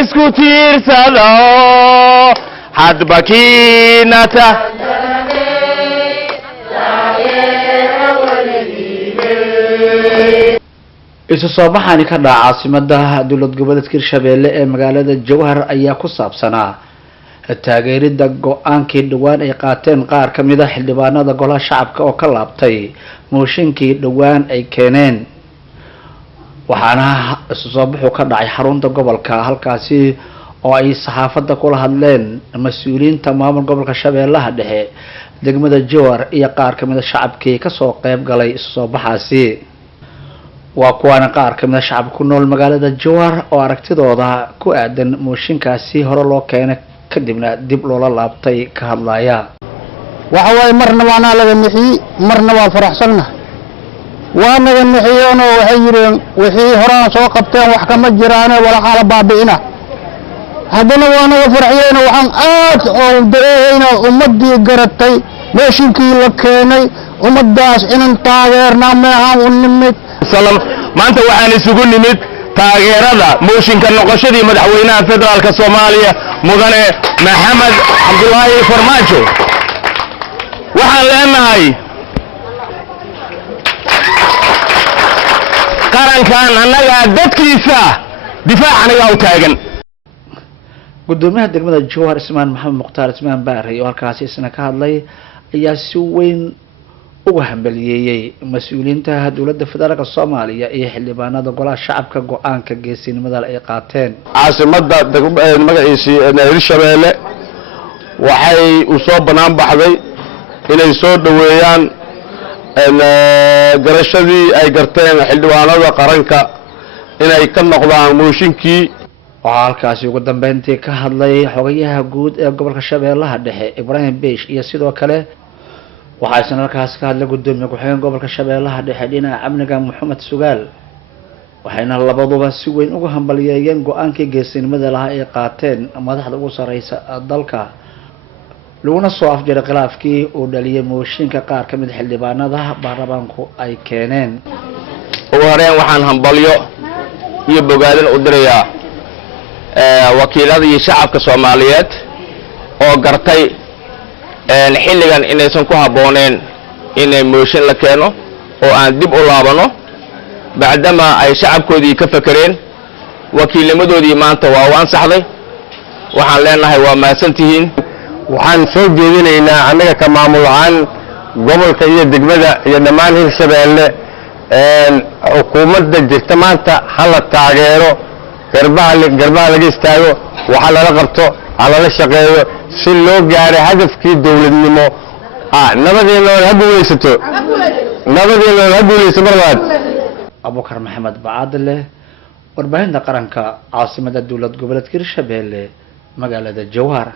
isku tiirsado hadba kiinata isu soo baxani ka dhaca caasimada dowlad goboleedka Hirshabelle ee magaalada Jowhar ayaa ku saabsanaa taageerida go'aankii dhawaan ay qaateen qaar ka mid ah xildhibaanada golaha shacabka oo ka laabtay mooshinkii dhawaan ay keeneen waxaana isu soo baxu ka dhacay xarunta gobolka halkaasi oo ay saxaafadda kula hadleen mas'uuliyiinta maamulka gobolka Shabeellaha Dhexe degmada Jowhar iyo qaar ka mid ah shacabkii ka soo qayb galay isu soo baxaasi waa kuwana qaar ka mid ah shacabka ku nool magaalada Jowhar oo aragtidooda ku aadan mooshinkaasi hore loo keenay kadibna dib loola laabtay ka hadlaya waxa way marna waana laga nixi marna waa faraxsanna waana laga nixiyano waxay yireen wixii horaan soo qabteen wax kama jiraan wala xala baabiina hadana waana farxiyeen waxaan aad oo dareeyayna ummadii garatay mooshinkii la keenay ummadaas inaan taageerna maahan u nimid maanta waxaan isugu nimid taageerada mooshinka noqoshadii madaxweynaha federaalka Soomaaliya mudane Maxamed Cabdullaahi Farmaajo waxaan leenahay qarankan annaga dadkiisa difaacanaga u taagan gudoomiyaha degmada Jowhar Ismaan Maxamed Muqtaar Ismaan Baari oo halkaas isna ka hadlay ayaa si weyn uga hambalyeeyay mas'uuliyiinta dowladda federaalka Soomaaliya iyo xildhibaanada golaha shacabka go'aanka geesinimada ay qaateen caasimada magaciisii Hirshabelle waxay u soo banaan baxday inay soo dhaweeyaan garashadii ay garteen xildhibaanada qaranka inay ka noqdaan mooshinkii waxa halkaasi ugu dambeyntii ka hadlay xogayaha guud ee gobolka Shabeellaha Dhexe Ibrahim Beesh iyo sidoo kale waxaa isna halkaas ka hadlay gudoomiyaha ku-xigeenka gobolka Shabeellaha Dhexe dhinaca amniga Maxamed Sugaal waxayna labaduba si weyn uga hambalyeeyeen go'aankii geesinimada lahaa ay qaateen madaxda ugu sareysa dalka laguna soo afjaray khilaafkii uu dhaliyay mooshinka qaar ka mid xildhibaanada baarlamaanku ay keeneen ugu horeen waxaan hambalyo iyo bogaadin u dirayaa wakiilada iyo shacabka Soomaaliyeed oo gartay xilligan inaysan ku habooneen inay mooshin la keeno oo aan dib u laabano bacdama ay shacabkoodii ka fakareen wakiilnimadoodii maanta waa u ansaxday waxaan leenahay waa maasantihiin waxaan soo jeedinaynaa annaga ka maamul ahaan gobolka iyo degmada iyo dhammaan Hirshabelle xukuumadda jirta maanta hala taageero garbaha laga istaago waxa lala qabto hala la shaqeeyo si loo gaaro hadafkii dawladnimo nabadeena ha guuleysato marlaad Abubakar Maxamed Baadle warbaahinta qaranka caasimada dowlad goboleedka Hirshabelle magaalada Jowhar.